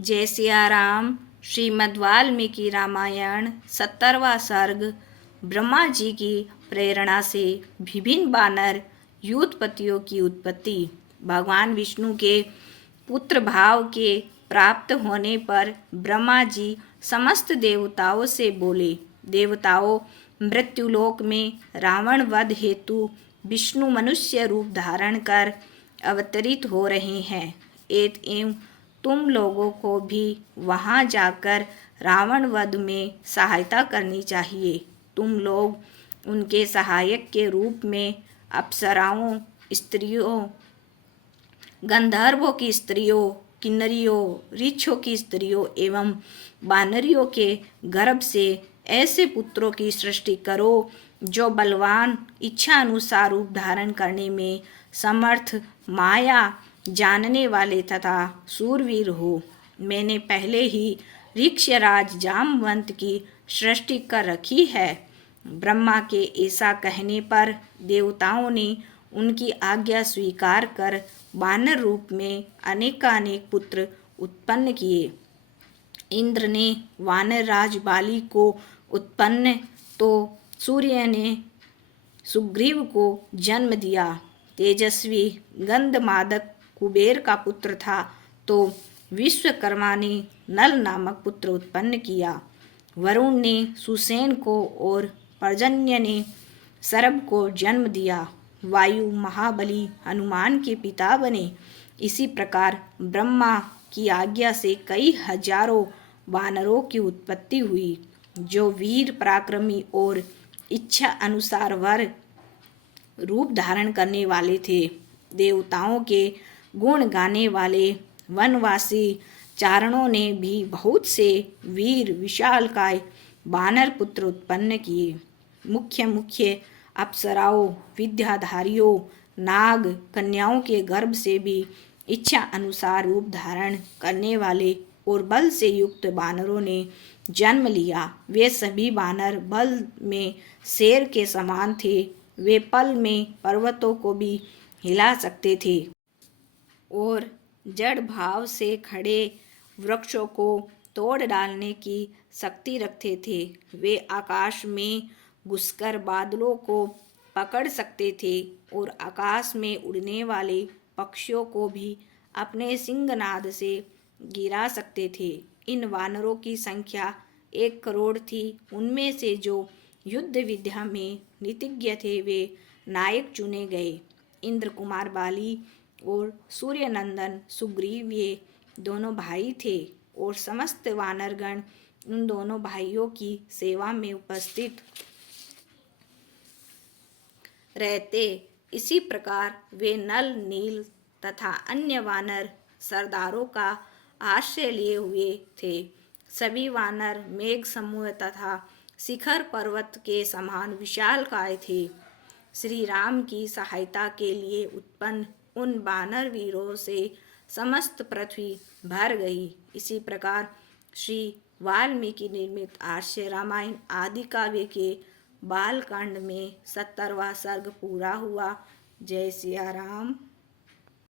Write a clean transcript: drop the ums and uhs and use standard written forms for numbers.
जय सिया राम। श्रीमद् वाल्मीकि रामायण 70वां सर्ग। ब्रह्मा जी की प्रेरणा से विभिन्न वानर युद्धपतियों की उत्पत्ति। भगवान विष्णु के पुत्र भाव के प्राप्त होने पर ब्रह्मा जी समस्त देवताओं से बोले, देवताओं, मृत्युलोक में रावण वध हेतु विष्णु मनुष्य रूप धारण कर अवतरित हो रहे हैं। एवं तुम लोगों को भी वहां जाकर रावण वध में सहायता करनी चाहिए। तुम लोग उनके सहायक के रूप में अप्सराओं, स्त्रियों, गंधर्वों की स्त्रियों, किन्नरियों, ऋक्षों की स्त्रियों एवं वानरियों के गर्भ से ऐसे पुत्रों की सृष्टि करो जो बलवान, इच्छा अनुसार रूप धारण करने में समर्थ, माया जानने वाले तथा सूरवीर हो। मैंने पहले ही ऋक्षराज जामवंत की सृष्टि कर रखी है। ब्रह्मा के ऐसा कहने पर देवताओं ने उनकी आज्ञा स्वीकार कर वानर रूप में अनेकानेक पुत्र उत्पन्न किए। इंद्र ने वानर राज बाली को उत्पन्न तो सूर्य ने सुग्रीव को जन्म दिया। तेजस्वी गंधमादक कुबेर का पुत्र था तो विश्वकर्मा ने नल नामक पुत्र उत्पन्न किया। वरुण ने सुसेन को और पर्जन्य ने सरभ को जन्म दिया। वायु महाबली हनुमान के पिता बने। इसी प्रकार ब्रह्मा की आज्ञा से कई हजारों वानरों की उत्पत्ति हुई जो वीर, पराक्रमी और इच्छा अनुसार वर रूप धारण करने वाले थे। देवताओं के गुण गाने वाले वनवासी चारणों ने भी बहुत से वीर, विशालकाय वानर पुत्र उत्पन्न किए। मुख्य मुख्य अप्सराओं, विद्याधारियों, नाग कन्याओं के गर्भ से भी इच्छा अनुसार रूप धारण करने वाले और बल से युक्त वानरों ने जन्म लिया। वे सभी वानर बल में शेर के समान थे। वे पल में पर्वतों को भी हिला सकते थे और जड़ भाव से खड़े वृक्षों को तोड़ डालने की शक्ति रखते थे। वे आकाश में घुसकर बादलों को पकड़ सकते थे और आकाश में उड़ने वाले पक्षियों को भी अपने सिंहनाद से गिरा सकते थे। इन वानरों की संख्या 1 करोड़ थी। उनमें से जो युद्ध विद्या में नितिज्ञ थे वे नायक चुने गए। इंद्र कुमार बाली और सूर्यनंदन सुग्रीव ये दोनों भाई थे और समस्त वानरगण उन दोनों भाइयों की सेवा में उपस्थित रहते। इसी प्रकार वे नल, नील तथा अन्य वानर सरदारों का आश्रय लिए हुए थे। सभी वानर मेघ समूह तथा शिखर पर्वत के समान विशालकाय थे। श्री राम की सहायता के लिए उत्पन्न उन वानर वीरों से समस्त पृथ्वी भर गई। इसी प्रकार श्री वाल्मीकि निर्मित आर्ष रामायण आदि काव्य के बालकांड में 70वां सर्ग पूरा हुआ। जय सिया राम।